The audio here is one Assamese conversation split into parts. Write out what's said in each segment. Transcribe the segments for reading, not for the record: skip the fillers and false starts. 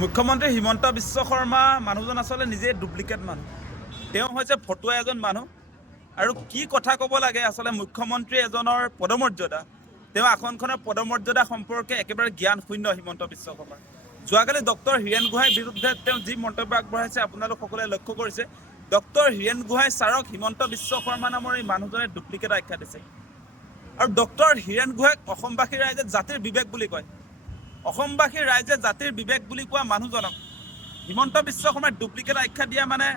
মুখ্যমন্ত্ৰী হিমন্ত বিশ্ব শৰ্মা মানুহজন আচলতে নিজে ডুপ্লিকেট মানুহ। তেওঁ হৈছে ফটুৱা এজন মানুহ আৰু কি কথা ক'ব লাগে আচলতে মুখ্যমন্ত্ৰী এজনৰ পদমৰ্যাদা, তেওঁ আসনখনৰ পদমৰ্যাদা সম্পৰ্কে একেবাৰে জ্ঞান শূন্য হিমন্ত বিশ্ব শৰ্মা। যোৱাকালি ডক্টৰ হীৰেণ গোহাঁইৰ বিৰুদ্ধে তেওঁ যি মন্তব্য আগবঢ়াইছে আপোনালোক সকলোৱে লক্ষ্য কৰিছে। ডক্টৰ হীৰেণ গোহাঁই ছাৰক হিমন্ত বিশ্ব শৰ্মা নামৰ এই মানুহজনে ডুপ্লিকেট আখ্যা দিছে আৰু ডক্টৰ হীৰেণ গোহাঁইক অসমবাসী ৰাইজে জাতিৰ বিবেক বুলি কয়। অসমবাসী ৰাইজে জাতিৰ বিবেক বুলি কোৱা মানুহজনক হিমন্ত বিশ্ব শৰ্মাই ডুপ্লিকেট আখ্যা দিয়া মানে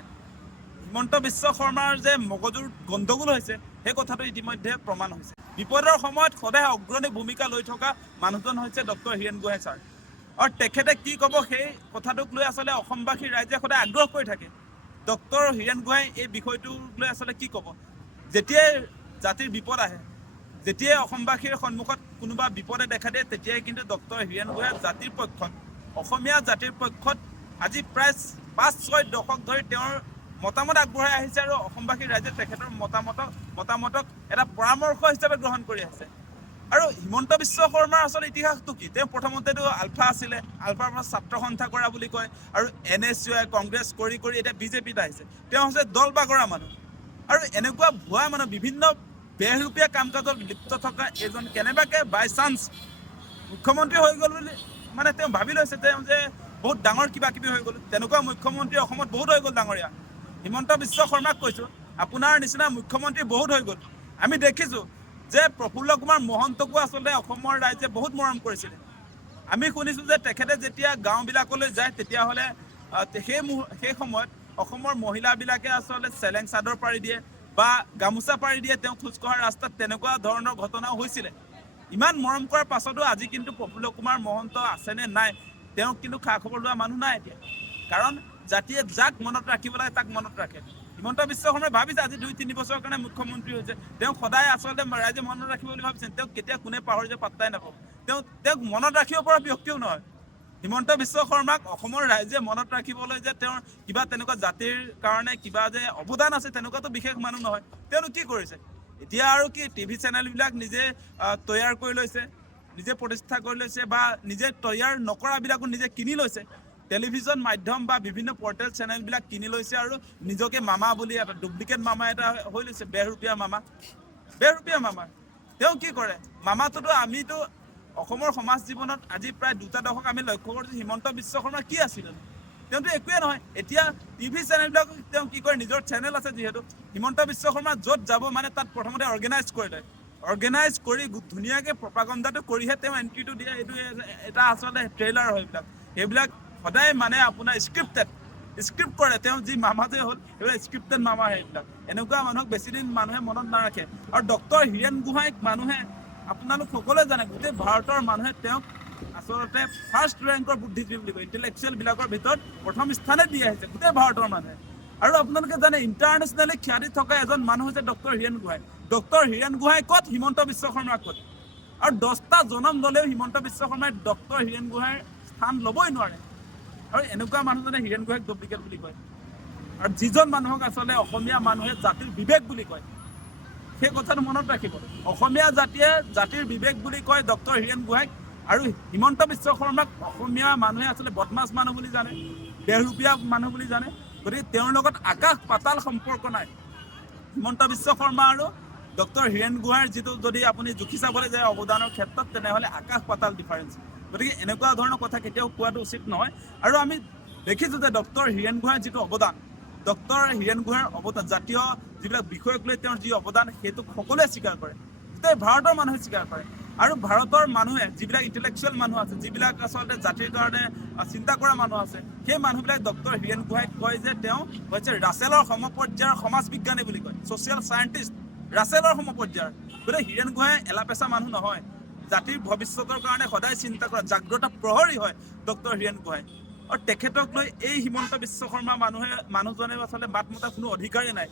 হিমন্ত বিশ্ব শৰ্মাৰ যে মগজুৰ গণ্ডগোল হৈছে সেই কথাটো ইতিমধ্যে প্ৰমাণ হৈছে। বিপদৰ সময়ত সদায় অগ্ৰণী ভূমিকা লৈ থকা মানুহজন হৈছে ডক্টৰ হীৰেণ গোহাঁই ছাৰ। আৰু তেখেতে কি ক'ব সেই কথাটোক লৈ আচলতে অসমবাসী ৰাইজে সদায় আগ্ৰহ কৰি থাকে। ডক্টৰ হীৰেণ গোহাঁই এই বিষয়টোক লৈ আচলতে কি ক'ব? যেতিয়াই জাতিৰ বিপদ আহে, যেতিয়াই অসমবাসীৰ সন্মুখত কোনোবা বিপদে দেখা দিয়ে, তেতিয়াই কিন্তু ডক্টৰ হীৰেণ গোহাঁই জাতিৰ পক্ষত, অসমীয়া জাতিৰ পক্ষত আজি প্ৰায় ৫-৬ দশক ধৰি তেওঁৰ মতামত আগবঢ়াই আহিছে আৰু অসমবাসী ৰাইজে তেখেতৰ মতামতক এটা পৰামৰ্শ হিচাপে গ্ৰহণ কৰি আছে। আৰু হিমন্ত বিশ্ব শৰ্মাৰ আচলতে ইতিহাসটো কি? তেওঁ প্ৰথমতেতো আলফা আছিলে, আলফাৰ পৰা ছাত্ৰ সন্থা কৰা বুলি কয় আৰু NSUI কংগ্ৰেছ কৰি এতিয়া বিজেপিত আহিছে। তেওঁ হৈছে দল বাগৰা মানুহ আৰু এনেকুৱা ভুৱা মানুহ, বিভিন্ন বেহৰূপীয়া কাম কাজত লিপ্ত থকা এজন কেনেবাকৈ বাই চান্স মুখ্যমন্ত্ৰী হৈ গ'ল বুলি মানে তেওঁ ভাবি লৈছে তেওঁ যে বহুত ডাঙৰ কিবা কিবি হৈ গ'ল। তেনেকুৱা মুখ্যমন্ত্ৰী অসমত বহুত হৈ গ'ল ডাঙৰীয়া। হিমন্ত বিশ্ব শৰ্মাক কৈছোঁ, আপোনাৰ নিচিনা মুখ্যমন্ত্ৰী বহুত হৈ গ'ল। আমি দেখিছোঁ যে প্ৰফুল্ল কুমাৰ মহন্তকো আচলতে অসমৰ ৰাইজে বহুত মৰম কৰিছিলে। আমি শুনিছোঁ যে তেখেতে যেতিয়া গাঁওবিলাকলৈ যায় তেতিয়াহ'লে সেই সময়ত অসমৰ মহিলাবিলাকে আচলতে চেলেং চাদৰ পাৰি দিয়ে বা গামোচা পাৰি দিয়ে, তেওঁ খোজকঢ়া ৰাস্তাত তেনেকুৱা ধৰণৰ ঘটনাও হৈছিলে। ইমান মৰম কৰাৰ পাছতো আজি কিন্তু প্ৰফুল্ল কুমাৰ মহন্ত আছেনে নাই, তেওঁক কিন্তু খা খবৰ লোৱা মানুহ নাই এতিয়া। কাৰণ জাতিয়ে যাক মনত ৰাখিব লাগে তাক মনত ৰাখে। হিমন্ত বিশ্ব শৰ্মাই ভাবিছে আজি 2-3 বছৰৰ কাৰণে মুখ্যমন্ত্ৰী হৈছে, তেওঁক সদায় আচলতে ৰাইজে মনত ৰাখিব বুলি ভাবিছে। তেওঁক কেতিয়া কোনে পাহৰি যায় পাত্তাই নাপাব। তেওঁক মনত ৰাখিব পৰা ব্যক্তিও নহয়। হিমন্ত বিশ্ব শৰ্মাক অসমৰ ৰাইজে মনত ৰাখিবলৈ যে তেওঁৰ কিবা তেনেকুৱা জাতিৰ কাৰণে কিবা যে অৱদান আছে তেনেকুৱাতো বিশেষ মানুহ নহয়। তেওঁনো কি কৰিছে? এতিয়া আৰু কি টিভি চেনেলবিলাক নিজে তৈয়াৰ কৰি লৈছে, নিজে প্ৰতিষ্ঠা কৰি লৈছে বা নিজে তৈয়াৰ নকৰাবিলাকো নিজে কিনি লৈছে। টেলিভিছন মাধ্যম বা বিভিন্ন পৰ্টেল চেনেলবিলাক কিনি লৈছে আৰু নিজকে মামা বুলি এটা ডুপ্লিকেট মামা এটা হৈ লৈছে, বেহৰূপীয়া মামা। তেওঁ কি কৰে? মামাটোতো আমিতো অসমৰ সমাজ জীৱনত আজি প্ৰায় 2টা দশক আমি লক্ষ্য কৰিছোঁ হিমন্ত বিশ্ব শৰ্মা কি আছিলে? তেওঁতো একোৱে নহয়। এতিয়া টিভি চেনেলবিলাক তেওঁ কি কৰে? নিজৰ চেনেল আছে যিহেতু, হিমন্ত বিশ্ব শৰ্মা য'ত যাব মানে তাত প্ৰথমতে অৰ্গেনাইজ কৰি লয়। অৰ্গেনাইজ কৰি ধুনীয়াকৈ প্ৰপাগাণ্ডাটো কৰিহে তেওঁ এণ্ট্ৰিটো দিয়ে। এইটো এটা আচলতে ট্ৰেইলাৰ হয়। সেইবিলাক সদায় মানে আপোনাৰ স্ক্ৰিপ্ট কৰে। তেওঁ যি মামা যে হ'ল সেইবিলাক স্ক্ৰিপ্টেড মামা সেইবিলাক। এনেকুৱা মানুহক বেছিদিন মানুহে মনত নাৰাখে। আৰু ডক্টৰ হীৰেণ গোহাঁইক মানুহে আপোনালোক সকলোৱে জানে, গোটেই ভাৰতৰ মানুহে তেওঁক আচলতে ফাৰ্ষ্ট ৰেংকৰ বুদ্ধিজীৱী বুলি কয়। ইণ্টেলেকচুৱেলবিলাকৰ ভিতৰত প্ৰথম স্থানে দি আহিছে গোটেই ভাৰতৰ মানুহে। আৰু আপোনালোকে জানে ইণ্টাৰনেশ্যনেলি খ্যাতি থকা এজন মানুহ হৈছে ডক্টৰ হীৰেণ গোহাঁই। ডক্টৰ হীৰেণ গোহাঁই ক'ত, হিমন্ত বিশ্ব শৰ্মা ক'ত? আৰু 10টা জনম ল'লেও হিমন্ত বিশ্ব শৰ্মাই ডক্টৰ হীৰেণ গোহাঁইৰ স্থান ল'বই নোৱাৰে। আৰু এনেকুৱা মানুহজনে হীৰেণ গোহাঁইক ডুপ্লিকেট বুলি কয়। আৰু যিজন মানুহক আচলতে অসমীয়া মানুহে জাতিৰ বিবেক বুলি কয়, সেই কথাটো মনত ৰাখিব। অসমীয়া জাতিয়ে জাতিৰ বিবেক বুলি কয় ডক্টৰ হীৰেণ গোহাঁইক, আৰু হিমন্ত বিশ্ব শৰ্মাক অসমীয়া মানুহে আচলতে বদমাছ মানুহ বুলি জানে, বেহৰূপীয়া মানুহ বুলি জানে। গতিকে তেওঁৰ লগত আকাশ পাতাল সম্পৰ্ক নাই। হিমন্ত বিশ্ব শৰ্মা আৰু ডক্টৰ হীৰেণ গোহাঁইৰ যিটো যদি আপুনি জুখি চাবলৈ যায় অৱদানৰ ক্ষেত্ৰত, তেনেহ'লে আকাশ পাতাল ডিফাৰেঞ্চ। গতিকে এনেকুৱা ধৰণৰ কথা কেতিয়াও কোৱাটো উচিত নহয়। আৰু আমি দেখিছোঁ যে ডক্টৰ হীৰেণ গোহাঁইৰ যিটো অৱদান, ডক্টৰ হীৰেণ গোহাঁইৰ অৱদান, জাতীয় যিবিলাক বিষয়ক লৈ তেওঁৰ যি অৱদান সেইটোক সকলোৱে স্বীকাৰ কৰে, গোটেই ভাৰতৰ মানুহে স্বীকাৰ কৰে। আৰু ভাৰতৰ মানুহে যিবিলাক ইণ্টেলেকচুৱেল মানুহ আছে, যিবিলাক আচলতে জাতিৰ কাৰণে চিন্তা কৰা মানুহ আছে, সেই মানুহবিলাক ডক্টৰ হীৰেণ গোহাঁইক কয় যে তেওঁ হৈছে ৰাছেলৰ সমপৰ্যায়ৰ সমাজ বিজ্ঞানী বুলি কয়, ছ'চিয়েল চায়েণ্টিষ্ট ৰাছেলৰ সমপৰ্যায়ৰ। গতিকে হীৰেণ গোহাঁই এলাপেচা মানুহ নহয়, জাতিৰ ভৱিষ্যতৰ কাৰণে সদায় চিন্তা কৰা জাগ্ৰত প্ৰহৰী হয় ডক্টৰ হীৰেণ গোহাঁই। আৰু তেখেতক লৈ এই হিমন্ত বিশ্ব শৰ্মা মানুহজনে আচলতে মাত মতা কোনো অধিকাৰেই নাই।